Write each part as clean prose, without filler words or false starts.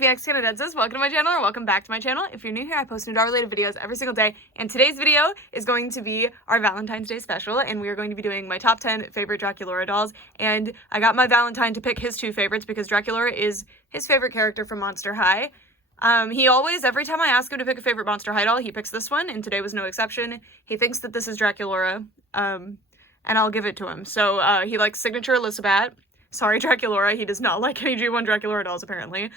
VALENTINE'S. Welcome to my channel, or welcome back to my channel. If you're new here, I post new doll-related videos every single day, and today's video is going to be our Valentine's Day special, and we are going to be doing my top 10 favorite Draculaura dolls, and I got my Valentine to pick his two favorites because Draculaura is his favorite character from Monster High. He always, every time I ask him to pick a favorite Monster High doll, he picks this one, and today was no exception. He thinks that this is Draculaura, and I'll give it to him. So, he likes Signature Elizabeth. Sorry, Draculaura. He does not like any G1 Draculaura dolls, apparently.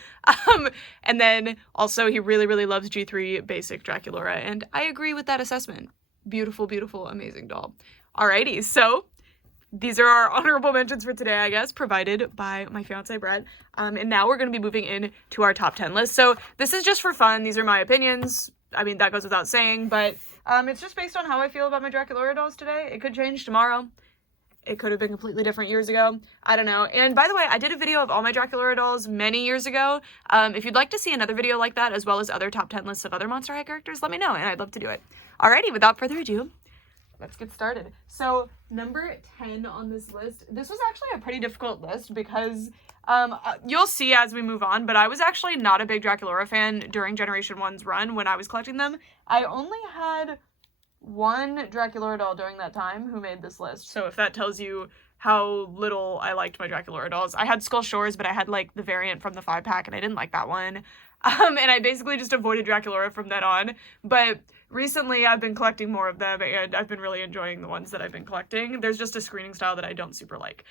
And then, also, he really, really loves G3 basic Draculaura, and I agree with that assessment. Beautiful, beautiful, amazing doll. Alrighty, so these are our honorable mentions for today, I guess, provided by my fiance, Brett. And now we're going to be moving in to our top 10 list. So this is just for fun. These are my opinions. I mean, that goes without saying, but it's just based on how I feel about my Draculaura dolls today. It could change tomorrow. It could have been completely different years ago. I don't know. And by the way, I did a video of all my Draculaura dolls many years ago. If you'd like to see another video like that, as well as other top 10 lists of other Monster High characters, let me know, and I'd love to do it. Alrighty, without further ado, let's get started. So, number 10 on this list. This was actually a pretty difficult list because you'll see as we move on, but I was actually not a big Draculaura fan during Generation 1's run when I was collecting them. I only had one Draculaura doll during that time who made this list. So if that tells you how little I liked my Draculaura dolls. I had Skull Shores, but I had like the variant from the 5-pack and I didn't like that one. And I basically just avoided Draculaura from then on. But recently I've been collecting more of them and I've been really enjoying the ones that I've been collecting. There's just a screening style that I don't super like.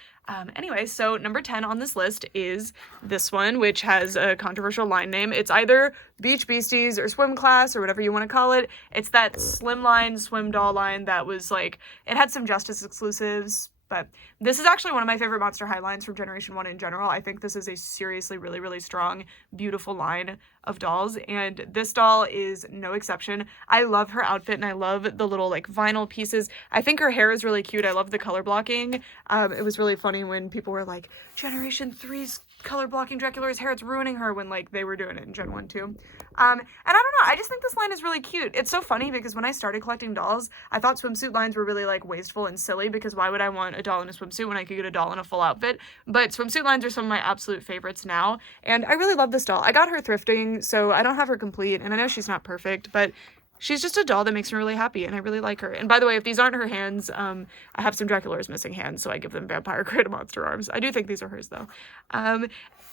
Anyway, so number 10 on this list is this one, which has a controversial line name. It's either Beach Beasties or Swim Class or whatever you want to call it. It's that slimline swim doll line that was like, it had some Justice exclusives. But this is actually one of my favorite Monster High lines from Generation 1 in general. I think this is a seriously really, really strong, beautiful line of dolls, and this doll is no exception. I love her outfit, and I love the little, like, vinyl pieces. I think her hair is really cute. I love the color blocking. It was really funny when people were like, Generation 3's color blocking Draculaura's hair, it's ruining her, when, like, they were doing it in Gen 1 too. And I don't know, I just think this line is really cute. It's so funny because when I started collecting dolls, I thought swimsuit lines were really, like, wasteful and silly because why would I want a doll in a swimsuit when I could get a doll in a full outfit? But swimsuit lines are some of my absolute favorites now, and I really love this doll. I got her thrifting, so I don't have her complete, and I know she's not perfect, but she's just a doll that makes me really happy, and I really like her. And by the way, if these aren't her hands, I have some Draculaura's missing hands, so I give them Vampire Grid Monster arms. I do think these are hers, though.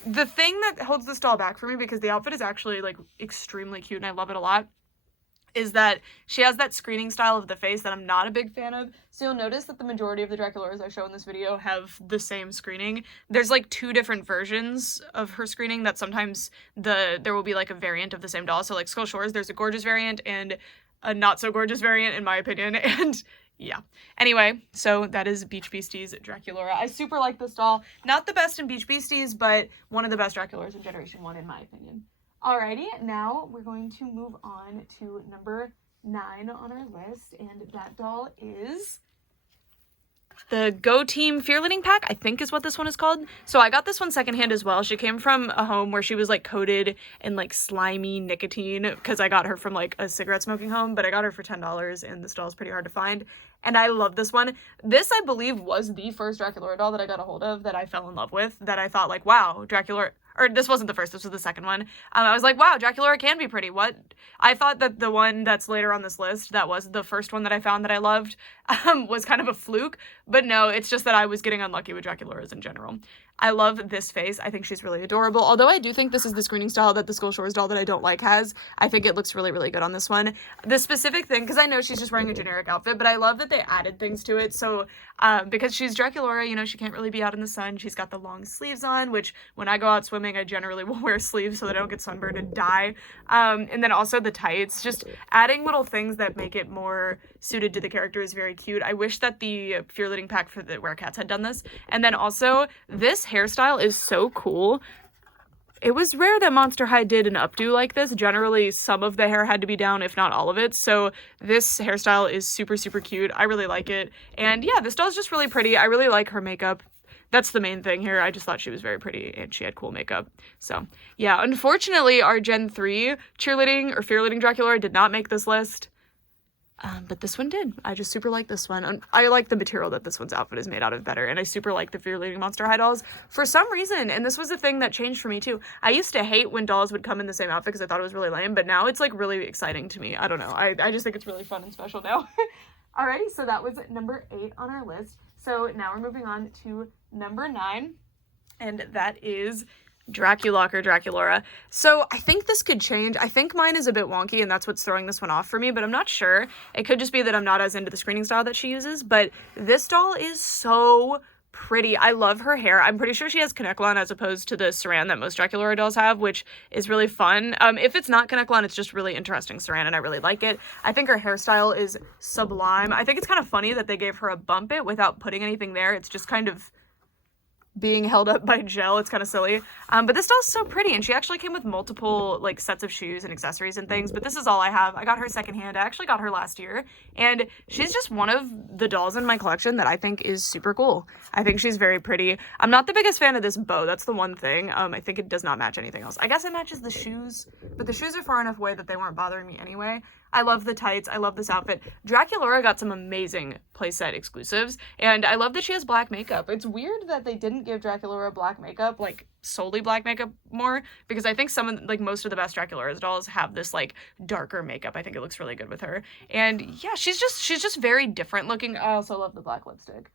The thing that holds this doll back for me, because the outfit is actually, like, extremely cute, and I love it a lot, is that she has that screening style of the face that I'm not a big fan of. So you'll notice that the majority of the Draculauras I show in this video have the same screening. There's like two different versions of her screening that sometimes there will be like a variant of the same doll. So like Skull Shores, there's a gorgeous variant and a not so gorgeous variant in my opinion. And yeah. Anyway, so that is Beach Beasties Draculaura. I super like this doll. Not the best in Beach Beasties, but one of the best Draculaurs in Generation 1 in my opinion. Alrighty, now we're going to move on to number 9 on our list, and that doll is the Go Team Fearleading pack, I think is what this one is called. So I got this one secondhand as well. She came from a home where she was like coated in like slimy nicotine because I got her from like a cigarette smoking home, but I got her for $10 and this doll is pretty hard to find. And I love this one. This, I believe, was the first Draculaura doll that I got a hold of that I fell in love with, that I thought like, wow, Draculaura, or this wasn't the first, this was the second one. I was like, wow, Draculaura can be pretty. What? I thought that the one that's later on this list, that was the first one that I found that I loved, was kind of a fluke. But no, it's just that I was getting unlucky with Draculauras in general. I love this face. I think she's really adorable. Although I do think this is the screening style that the Skull Shores doll that I don't like has. I think it looks really, really good on this one. The specific thing, because I know she's just wearing a generic outfit, but I love that they added things to it. So, because she's Draculaura, you know, she can't really be out in the sun. She's got the long sleeves on, which when I go out swimming, I generally will wear sleeves so that I don't get sunburned and die. And then also the tights, just adding little things that make it more suited to the character is very cute. I wish that the Fearleading pack for the Werecats had done this. And then also, this hairstyle is so cool. It was rare that Monster High did an updo like this. Generally, some of the hair had to be down, if not all of it. So this hairstyle is super, super cute. I really like it. And yeah, this doll is just really pretty. I really like her makeup. That's the main thing here. I just thought she was very pretty and she had cool makeup. So yeah, unfortunately, our Gen 3 cheerleading or fearleading Draculaura did not make this list. But this one did. I just super like this one. I like the material that this one's outfit is made out of better, and I super like the Fear Leading Monster High dolls for some reason, and this was a thing that changed for me too. I used to hate when dolls would come in the same outfit because I thought it was really lame, but now it's like really exciting to me. I don't know. I just think it's really fun and special now. Alrighty, so that was number 8 on our list. So now we're moving on to number 9, and that is Draculaura. So I think this could change. I think mine is a bit wonky and that's what's throwing this one off for me, but I'm not sure. It could just be that I'm not as into the screening style that she uses, but this doll is so pretty. I love her hair. I'm pretty sure she has Kanekalon as opposed to the saran that most Draculaura dolls have, which is really fun. If it's not Kanekalon, it's just really interesting saran and I really like it. I think her hairstyle is sublime. I think it's kind of funny that they gave her a bump it without putting anything there. It's just kind of being held up by gel. It's kind of silly. But this doll's so pretty, and she actually came with multiple like sets of shoes and accessories and things, but this is all I have. I got her secondhand. I actually got her last year, and she's just one of the dolls in my collection that I think is super cool. I think she's very pretty. I'm not the biggest fan of this bow. That's the one thing. I think it does not match anything else. I guess it matches the shoes, but the shoes are far enough away that they weren't bothering me anyway. I love the tights. I love this outfit. Draculaura got some amazing playset exclusives, and I love that she has black makeup. It's weird that they didn't give Draculaura black makeup, like solely black makeup more, because I think most of the best Draculaura's dolls have this like darker makeup. I think it looks really good with her. And yeah, she's just very different looking. I also love the black lipstick.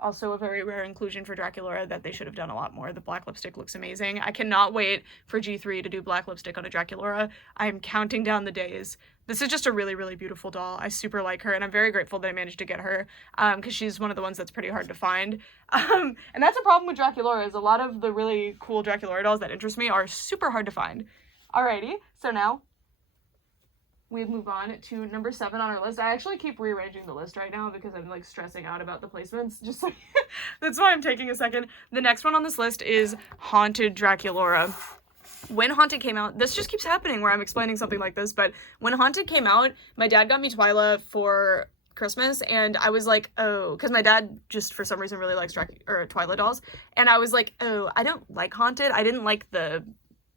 Also a very rare inclusion for Draculaura that they should have done a lot more. The black lipstick looks amazing. I cannot wait for G3 to do black lipstick on a Draculaura. I'm counting down the days. This is just a really, really beautiful doll. I super like her, and I'm very grateful that I managed to get her because she's one of the ones that's pretty hard to find. And that's a problem with Draculaura, is a lot of the really cool Draculaura dolls that interest me are super hard to find. Alrighty, so now we move on to number 7 on our list. I actually keep rearranging the list right now because I'm like stressing out about the placements. Just like that's why I'm taking a second. The next one on this list is Haunted Draculaura. When Haunted came out, this just keeps happening where I'm explaining something like this, but when Haunted came out, my dad got me Twyla for Christmas, and I was like, oh, because my dad just for some reason really likes Twyla dolls, and I was like, oh, I don't like Haunted. I didn't like the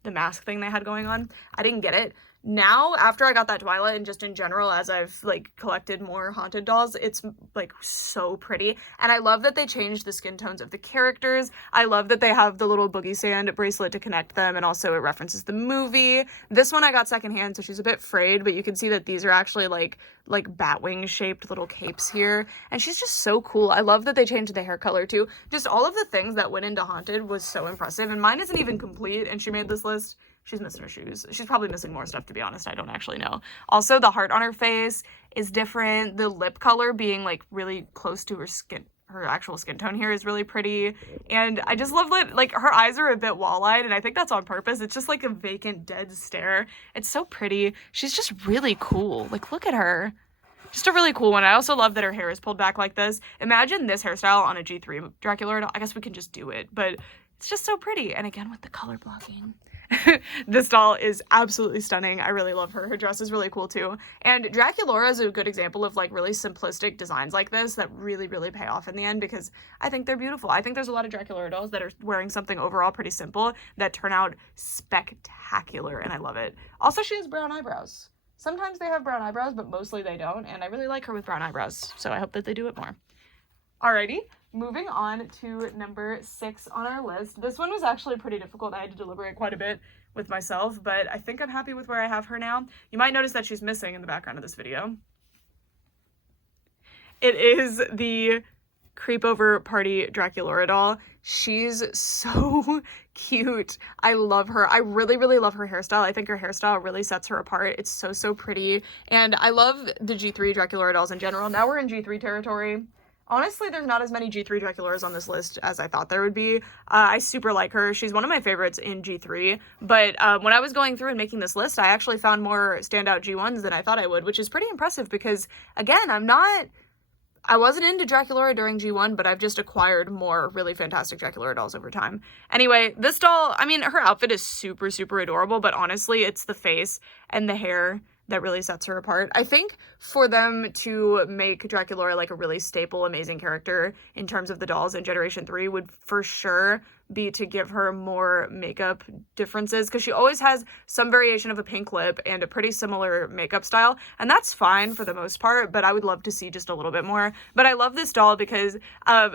mask thing they had going on. I didn't get it. Now, after I got that Twyla, and just in general, as I've like collected more Haunted dolls, it's like so pretty. And I love that they changed the skin tones of the characters. I love that they have the little boogie sand bracelet to connect them, and also it references the movie. This one I got secondhand, so she's a bit frayed, but you can see that these are actually like batwing shaped little capes here. And she's just so cool. I love that they changed the hair color too. Just all of the things that went into Haunted was so impressive. And mine isn't even complete, and she made this list. She's missing her shoes. She's probably missing more stuff, to be honest. I don't actually know. Also, the heart on her face is different. The lip color being like really close to her skin, her actual skin tone here is really pretty. And I just love that, like, her eyes are a bit wall-eyed, and I think that's on purpose. It's just like a vacant, dead stare. It's so pretty. She's just really cool. Like, look at her. Just a really cool one. I also love that her hair is pulled back like this. Imagine this hairstyle on a G3 Draculaura. I guess we can just do it, but it's just so pretty. And again, with the color blocking. This doll is absolutely stunning. I really love her. Her dress is really cool too. And Draculaura is a good example of like really simplistic designs like this that really, really pay off in the end, because I think they're beautiful. I think there's a lot of Draculaura dolls that are wearing something overall pretty simple that turn out spectacular, and I love it. Also, she has brown eyebrows. Sometimes they have brown eyebrows, but mostly they don't, and I really like her with brown eyebrows, so I hope that they do it more. Alrighty, moving on to number 6 on our list. This one was actually pretty difficult. I had to deliberate quite a bit with myself, but I think I'm happy with where I have her now. You might notice that she's missing in the background of this video. It is the Creepover Party Draculaura doll. She's so cute. I love her. I really, really love her hairstyle. I think her hairstyle really sets her apart. It's so, so pretty. And I love the G3 Draculaura dolls in general. Now we're in G3 territory. Honestly, there's not as many G3 Draculauras on this list as I thought there would be. I super like her. She's one of my favorites in G3, but when I was going through and making this list, I actually found more standout G1s than I thought I would, which is pretty impressive because, again, I wasn't into Draculaura during G1, but I've just acquired more really fantastic Draculaura dolls over time. Anyway, this doll, I mean, her outfit is super, super adorable, but honestly, it's the face and the hair that really sets her apart. I think for them to make Draculaura like a really staple, amazing character in terms of the dolls in Generation 3 would for sure be to give her more makeup differences, because she always has some variation of a pink lip and a pretty similar makeup style, and that's fine for the most part, but I would love to see just a little bit more. But I love this doll because I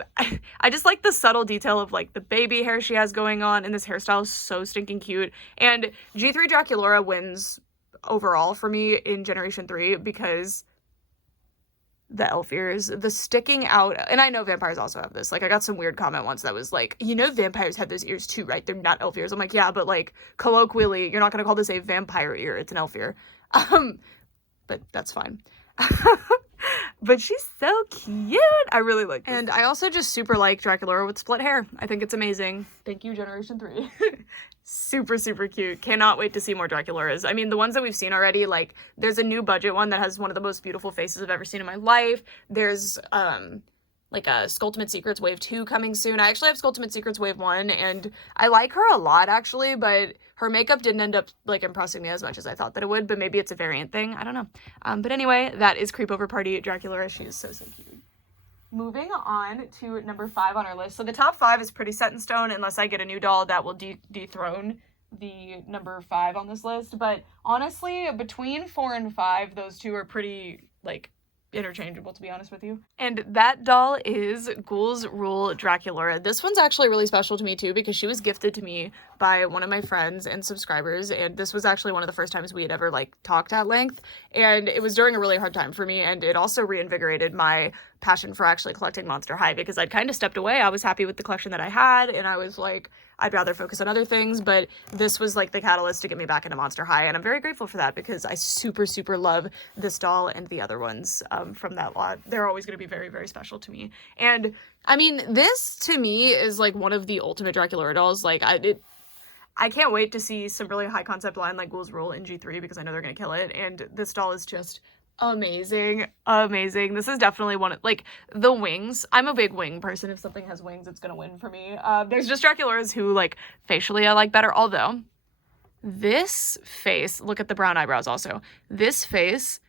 just like the subtle detail of like the baby hair she has going on, and this hairstyle is so stinking cute. And G3 Draculaura wins overall for me in Generation 3 because the elf ears, the sticking out, and I know vampires also have this. Like, I got some weird comment once that was like, you know, vampires have those ears too, right? They're not elf ears. I'm like, yeah, but like colloquially, you're not gonna call this a vampire ear. It's an elf ear. But that's fine. But she's so cute. I really like this. And I also just super like Draculaura with split hair. I think it's amazing. Thank you, Generation 3. Super, super cute. Cannot wait to see more Draculauras. I mean, the ones that we've seen already, like, there's a new budget one that has one of the most beautiful faces I've ever seen in my life. There's, like a Skulltimate Secrets Wave 2 coming soon. I actually have Skulltimate Secrets Wave 1, and I like her a lot, actually, but her makeup didn't end up, like, impressing me as much as I thought that it would, but maybe it's a variant thing. I don't know. But anyway, that is Creepover Party Draculaura. She is so, so cute. Moving on to number 5 on our list. So the top 5 is pretty set in stone unless I get a new doll that will dethrone the number 5 on this list. But honestly, between 4 and 5, those two are pretty, like, interchangeable, to be honest with you. And that doll is Ghouls Rule Draculaura. This one's actually really special to me too because she was gifted to me by one of my friends and subscribers, and this was actually one of the first times we had ever like talked at length, and it was during a really hard time for me, and it also reinvigorated my passion for actually collecting Monster High because I'd kind of stepped away. I was happy with the collection that I had, and I was like, I'd rather focus on other things, but this was like the catalyst to get me back into Monster High, and I'm very grateful for that because I super, super love this doll and the other ones from that lot. They're always going to be very, very special to me. And I mean, this to me is like one of the ultimate Draculaura dolls. Like, I can't wait to see some really high concept line like Ghouls Rule in G3 because I know they're going to kill it, and this doll is just amazing. This is definitely one of, like, the wings. I'm a big wing person. If something has wings, it's gonna win for me. There's just Draculauras who, like, facially I like better, although this face, look at the brown eyebrows also. This face,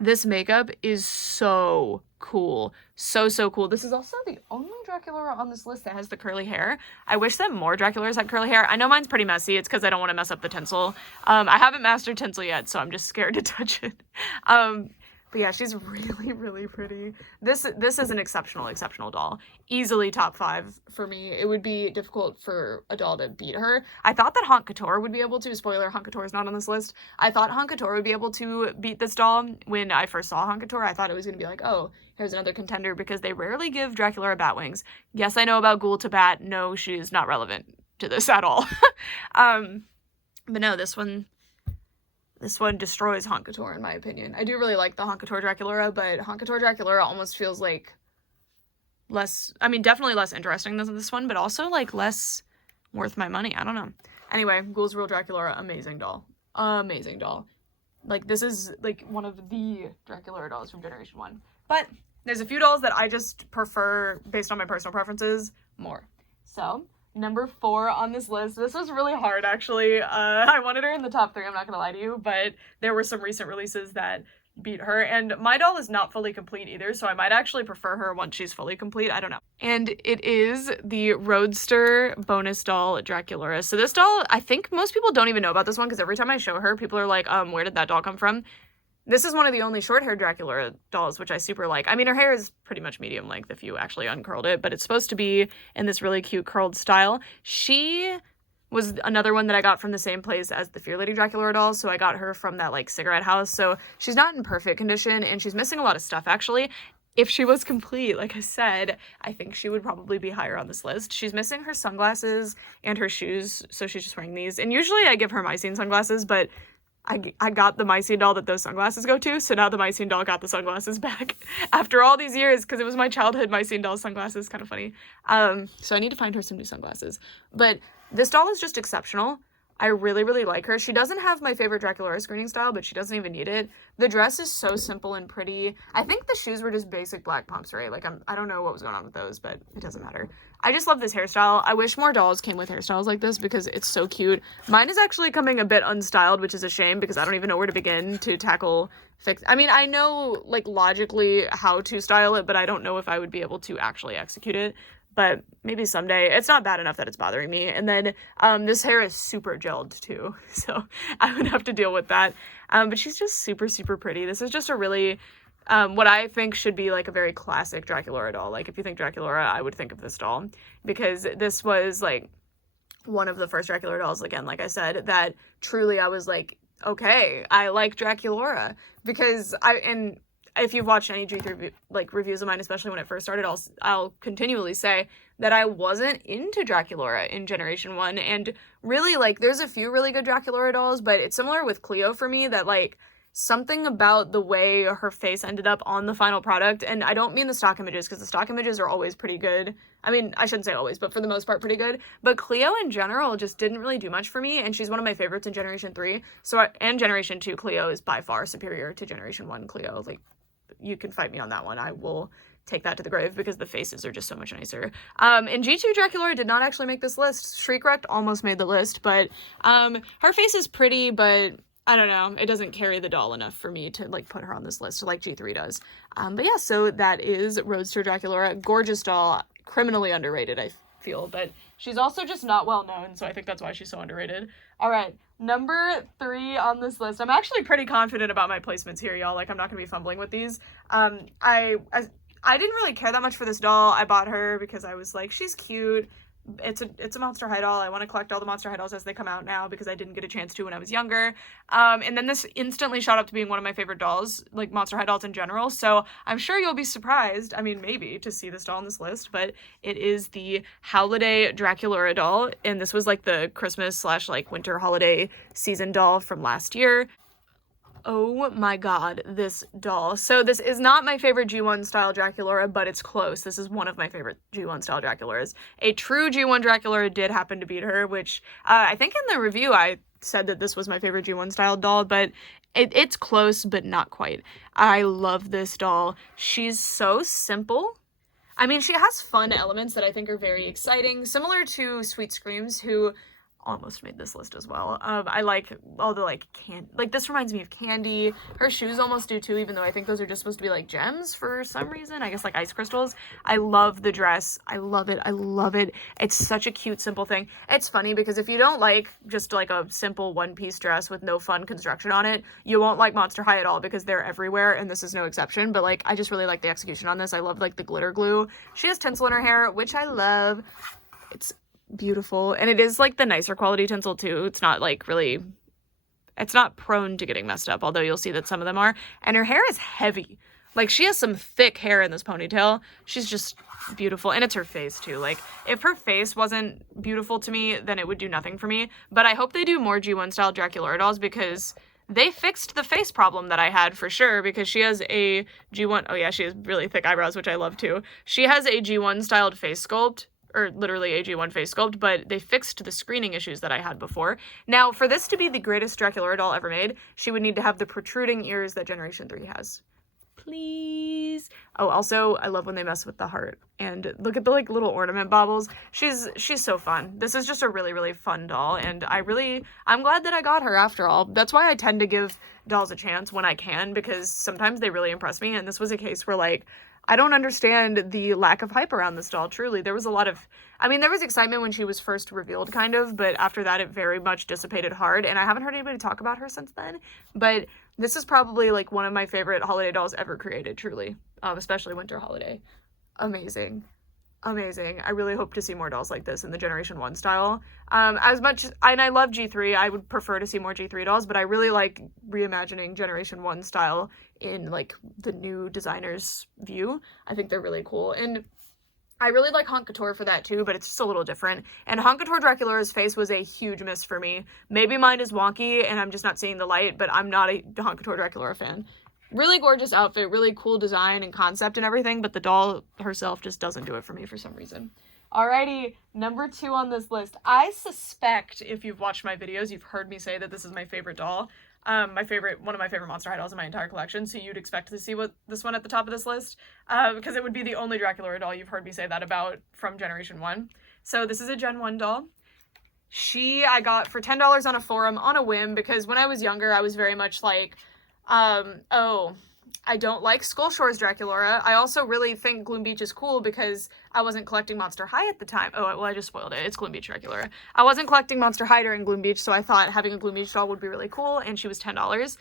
this makeup is so cool. So, so cool. This is also the only Draculaura on this list that has the curly hair. I wish that more Draculauras had curly hair. I know mine's pretty messy. It's because I don't want to mess up the tinsel. I haven't mastered tinsel yet, so I'm just scared to touch it. But yeah, she's really, really pretty. This is an exceptional doll. Easily top 5 for me. It would be difficult for a doll to beat her. I thought that Haunt Couture would be able to. Spoiler, Haunt Couture is not on this list. I thought Haunt Couture would be able to beat this doll. When I first saw Haunt Couture, I thought it was going to be like, oh, here's another contender, because they rarely give Draculaura bat wings. Yes, I know about Ghoul to Bat. No, she's not relevant to this at all. But no, this one destroys Haunt Couture, in my opinion. I do really like the Haunt Couture Draculaura, but Haunt Couture Draculaura almost feels like less, I mean, definitely less interesting than this one, but also, like, less worth my money. I don't know. Anyway, Ghouls Rule Draculaura, amazing doll. Amazing doll. Like, this is, like, one of the Draculaura dolls from Generation 1. But there's a few dolls that I just prefer, based on my personal preferences, more. So, number 4 on this list. This was really hard, actually. I wanted her in the top 3, I'm not gonna lie to you, but there were some recent releases that beat her, and my doll is not fully complete either, so I might actually prefer her once she's fully complete. I don't know. And it is the Roadster bonus doll Draculaura. So this doll, I think most people don't even know about this one, because every time I show her, people are like, where did that doll come from? This is one of the only short-haired Draculaura dolls, which I super like. I mean, her hair is pretty much medium length if you actually uncurled it, but it's supposed to be in this really cute curled style. She was another one that I got from the same place as the Fear Lady Draculaura doll, so I got her from that, like, cigarette house. So she's not in perfect condition, and she's missing a lot of stuff, actually. If she was complete, like I said, I think she would probably be higher on this list. She's missing her sunglasses and her shoes, so she's just wearing these. And usually I give her Mycene sunglasses, but I got the Mycene doll that those sunglasses go to, so now the Mycene doll got the sunglasses back after all these years, because it was my childhood Mycene doll sunglasses. Kind of funny. So I need to find her some new sunglasses. But this doll is just exceptional. I really, really like her. She doesn't have my favorite Draculaura screening style, but she doesn't even need it. The dress is so simple and pretty. I think the shoes were just basic black pumps, right? Like, I don't know what was going on with those, but it doesn't matter. I just love this hairstyle. I wish more dolls came with hairstyles like this because it's so cute. Mine is actually coming a bit unstyled, which is a shame because I don't even know where to begin to tackle I mean, I know, like, logically how to style it, but I don't know if I would be able to actually execute it. but maybe someday. It's not bad enough that it's bothering me. And then this hair is super gelled too, so I would have to deal with that. But she's just super, super pretty. This is just a really, what I think should be like a very classic Draculaura doll. Like if you think Draculaura, I would think of this doll, because this was like one of the first Draculaura dolls, again, like I said, that truly I was like, okay, I like Draculaura. Because and if you've watched any G3 like reviews of mine, especially when it first started, I'll continually say that I wasn't into Draculaura in Generation 1. And really, like, there's a few really good Draculaura dolls, but it's similar with Cleo for me, that like something about the way her face ended up on the final product, and I don't mean the stock images, because the stock images are always pretty good. I mean, I shouldn't say always, but for the most part pretty good. But Cleo in general just didn't really do much for me, and she's one of my favorites in Generation 3. And Generation 2 Cleo is by far superior to Generation 1 Cleo. Like, you can fight me on that one. I will take that to the grave, because the faces are just so much nicer. And G2 Draculaura did not actually make this list. Shriek almost made the list, but her face is pretty, but I don't know, it doesn't carry the doll enough for me to like put her on this list like G3 does. But yeah, so that is Roadster Draculaura. Gorgeous doll, criminally underrated, I feel, but she's also just not well known, so I think that's why she's so underrated. All right, number 3 on this list. I'm actually pretty confident about my placements here, y'all. Like, I'm not gonna be fumbling with these. I didn't really care that much for this doll. I bought her because I was like, she's cute. It's a Monster High doll. I want to collect all the Monster High dolls as they come out now, because I didn't get a chance to when I was younger. And then this instantly shot up to being one of my favorite dolls, like Monster High dolls in general. So I'm sure you'll be surprised, I mean, maybe, to see this doll on this list, but it is the Holiday Draculaura doll. And this was like the Christmas / like winter holiday season doll from last year. Oh my god, this doll. So this is not my favorite G1 style Draculaura, but it's close. This is one of my favorite G1 style Draculauras. A true G1 Draculaura did happen to beat her, which I think in the review I said that this was my favorite G1 style doll, but it's close, but not quite. I love this doll. She's so simple. I mean, she has fun elements that I think are very exciting, similar to Sweet Screams, who almost made this list as well. I like all the like this reminds me of Candy. Her shoes almost do too, even though I think those are just supposed to be like gems for some reason. I guess like ice crystals. I love the dress. I love it. I love it. It's such a cute, simple thing. It's funny because if you don't like just like a simple one-piece dress with no fun construction on it, you won't like Monster High at all, because they're everywhere, and this is no exception. But like, I just really like the execution on this. I love like the glitter glue. She has tinsel in her hair, which I love. It's beautiful, and it is like the nicer quality tinsel too. It's not like really, it's not prone to getting messed up, although you'll see that some of them are. And her hair is heavy. Like, she has some thick hair in this ponytail. She's just beautiful, and it's her face too. Like, if her face wasn't beautiful to me, then it would do nothing for me. But I hope they do more G1 style Draculaura dolls, because they fixed the face problem that I had for sure, because she has a G1, oh yeah, she has really thick eyebrows, which I love too. She has a G1 styled face sculpt, or literally a G1 face sculpt, but they fixed the screening issues that I had before. Now, for this to be the greatest Draculaura doll ever made, she would need to have the protruding ears that Generation 3 has. Please. Oh, also, I love when they mess with the heart. And look at the like little ornament baubles. She's so fun. This is just a really, really fun doll, and I'm glad that I got her after all. That's why I tend to give dolls a chance when I can, because sometimes they really impress me, and this was a case where like, I don't understand the lack of hype around this doll, truly. There was a lot of, I mean, there was excitement when she was first revealed, kind of, but after that, it very much dissipated hard, and I haven't heard anybody talk about her since then. But this is probably, like, one of my favorite holiday dolls ever created, truly, especially winter holiday. Amazing. Amazing. I really hope to see more dolls like this in the Generation 1 style. As much, and I love G3, I would prefer to see more G3 dolls, but I really like reimagining Generation 1 style in, like, the new designer's view. I think they're really cool, and I really like Honk Couture for that too, but it's just a little different. And Honk Couture Draculaura's face was a huge miss for me. Maybe mine is wonky, and I'm just not seeing the light, but I'm not a Honk Couture Draculaura fan. Really gorgeous outfit, really cool design and concept and everything, but the doll herself just doesn't do it for me for some reason. Alrighty, number 2 on this list. I suspect, if you've watched my videos, you've heard me say that this is my favorite doll. One of my favorite Monster High dolls in my entire collection, so you'd expect to see this one at the top of this list, because it would be the only Draculaura doll you've heard me say that about from Generation 1. So this is a Gen 1 doll. I got for $10 on a forum on a whim, because when I was younger, I was very much like, oh, I don't like Skull Shore's Draculaura. I also really think Gloom Beach is cool because I wasn't collecting Monster High at the time. Oh, well, I just spoiled it. It's Gloom Beach Draculaura. I wasn't collecting Monster High during Gloom Beach, so I thought having a Gloom Beach doll would be really cool, and she was $10.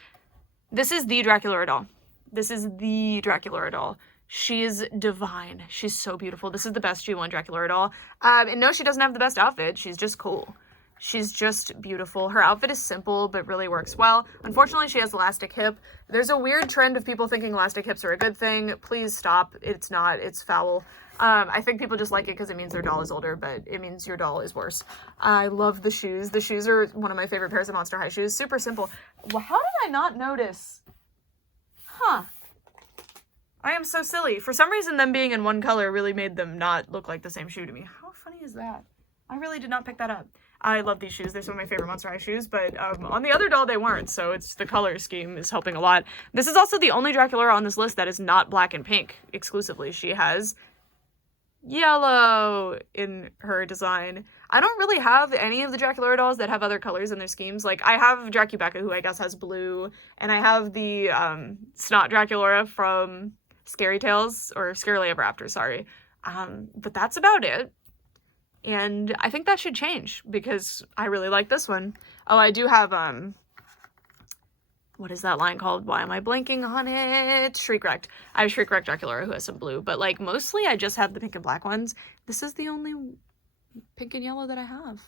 This is the Draculaura doll. This is the Draculaura doll. She's divine. She's so beautiful. This is the best G1 Draculaura doll. And no, she doesn't have the best outfit. She's just cool. She's just beautiful. Her outfit is simple, but really works well. Unfortunately, she has elastic hip. There's a weird trend of people thinking elastic hips are a good thing. Please stop. It's not. It's foul. I think people just like it because it means their doll is older, but it means your doll is worse. I love the shoes. The shoes are one of my favorite pairs of Monster High shoes. Super simple. Well, how did I not notice? Huh. I am so silly. For some reason, them being in one color really made them not look like the same shoe to me. How funny is that? I really did not pick that up. I love these shoes. They're some of my favorite Monster High shoes, but on the other doll, they weren't, so it's the color scheme is helping a lot. This is also the only Draculaura on this list that is not black and pink exclusively. She has yellow in her design. I don't really have any of the Draculaura dolls that have other colors in their schemes. Like, I have Dracubecca, who I guess has blue, and I have the Snot Draculaura from Scary Tales, or Scarily Ever After, sorry. But that's about it. And I think that should change because I really like this one. Oh, I do have, what is that line called? Why am I blanking on it? Shriek-Wrecked. I have Shriek-Wrecked Draculaura who has some blue, but like mostly I just have the pink and black ones. This is the only pink and yellow that I have.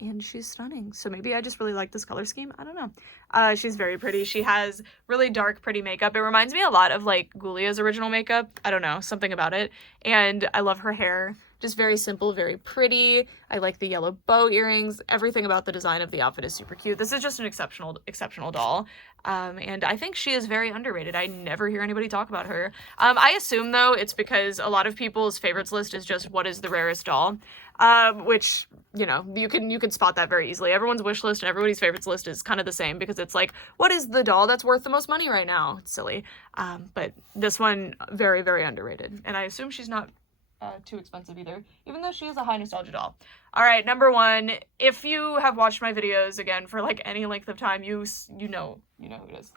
And she's stunning. So maybe I just really like this color scheme. I don't know. She's very pretty. She has really dark, pretty makeup. It reminds me a lot of like Ghoulia's original makeup. I don't know, something about it. And I love her hair. Just very simple, very pretty. I like the yellow bow earrings. Everything about the design of the outfit is super cute. This is just an exceptional doll. And I think she is very underrated. I never hear anybody talk about her. I assume, though, it's because a lot of people's favorites list is just what is the rarest doll, which, you know, you can spot that very easily. Everyone's wish list and everybody's favorites list is kind of the same because it's like, what is the doll that's worth the most money right now? It's silly. But this one, very, very underrated. And I assume she's not too expensive either, even though she is a high nostalgia doll. All right, number one, if you have watched my videos again for like any length of time, you know who it is.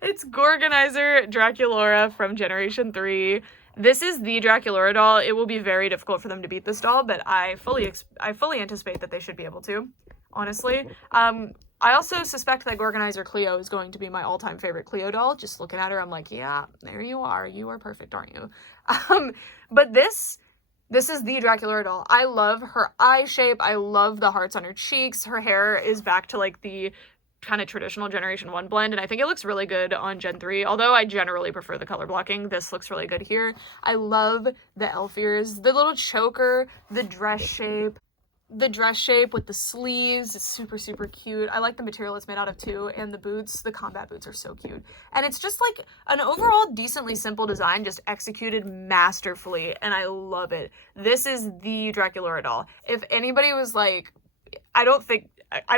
It's Gorganizer Draculaura from Generation 3. This is the Draculaura doll. It will be very difficult for them to beat this doll, but I fully anticipate that they should be able to, honestly. I also suspect that Gorganizer Cleo is going to be my all-time favorite Cleo doll. Just looking at her, I'm like, yeah, there you are. You are perfect, aren't you? But this is the Draculaura doll. I love her eye shape. I love the hearts on her cheeks. Her hair is back to like the kind of traditional Generation 1 blend, and I think it looks really good on Gen 3, although I generally prefer the color blocking. This looks really good here. I love the elf ears, the little choker, the dress shape. The dress shape with the sleeves is super, super cute. I like the material it's made out of too, and the boots, the combat boots are so cute. And it's just like an overall decently simple design, just executed masterfully, and I love it. This is the Draculaura doll. If anybody was like, I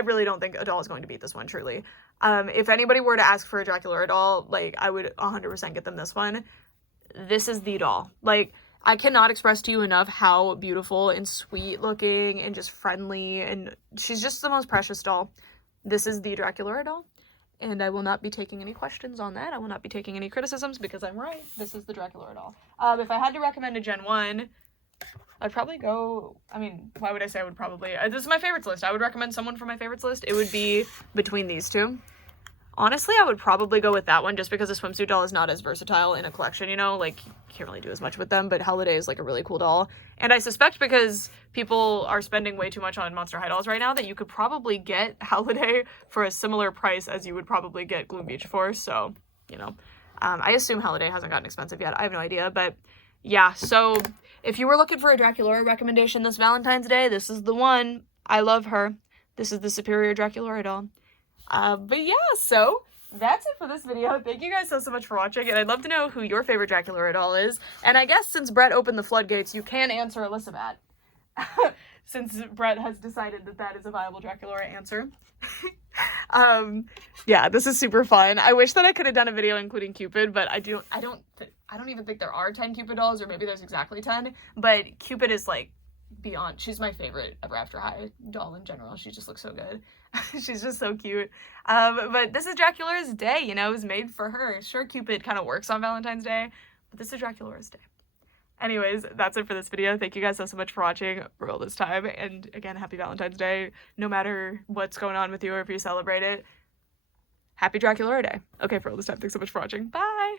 really don't think a doll is going to beat this one, truly. If anybody were to ask for a Draculaura doll, like, I would 100% get them this one. This is the doll. Like, I cannot express to you enough how beautiful and sweet looking and just friendly, and she's just the most precious doll. This is the Draculaura doll, and I will not be taking any questions on that. I will not be taking any criticisms because I'm right. This is the Draculaura doll. If I had to recommend a Gen 1, I'd probably go, I mean, why would I say I would probably, this is my favorites list. I would recommend someone from my favorites list. It would be between these two. Honestly, I would probably go with that one just because the swimsuit doll is not as versatile in a collection, you know? Like, you can't really do as much with them, but Holiday is, like, a really cool doll. And I suspect because people are spending way too much on Monster High dolls right now that you could probably get Holiday for a similar price as you would probably get Gloom Beach for, so, you know. I assume Holiday hasn't gotten expensive yet. I have no idea, but yeah. So, if you were looking for a Draculaura recommendation this Valentine's Day, this is the one. I love her. This is the superior Draculaura doll. But yeah, so that's it for this video. Thank you guys so much for watching, and I'd love to know who your favorite Draculaura doll is. And I guess since Brett opened the floodgates, you can answer Elizabeth. Since Brett has decided that that is a viable Draculaura answer. Yeah, this is super fun. I wish that I could have done a video including Cupid, but I don't even think there are 10 Cupid dolls, or maybe there's exactly 10, but Cupid is like beyond, she's my favorite Ever After High doll in general. She just looks so good. She's just so cute. But this is Draculaura's day, you know, it was made for her. Sure, Cupid kind of works on Valentine's Day, but this is Draculaura's day. Anyways, that's it for this video. Thank you guys so much for watching for all this time. And again, happy Valentine's Day. No matter what's going on with you or if you celebrate it, happy Draculaura Day. Okay, for all this time, thanks so much for watching. Bye!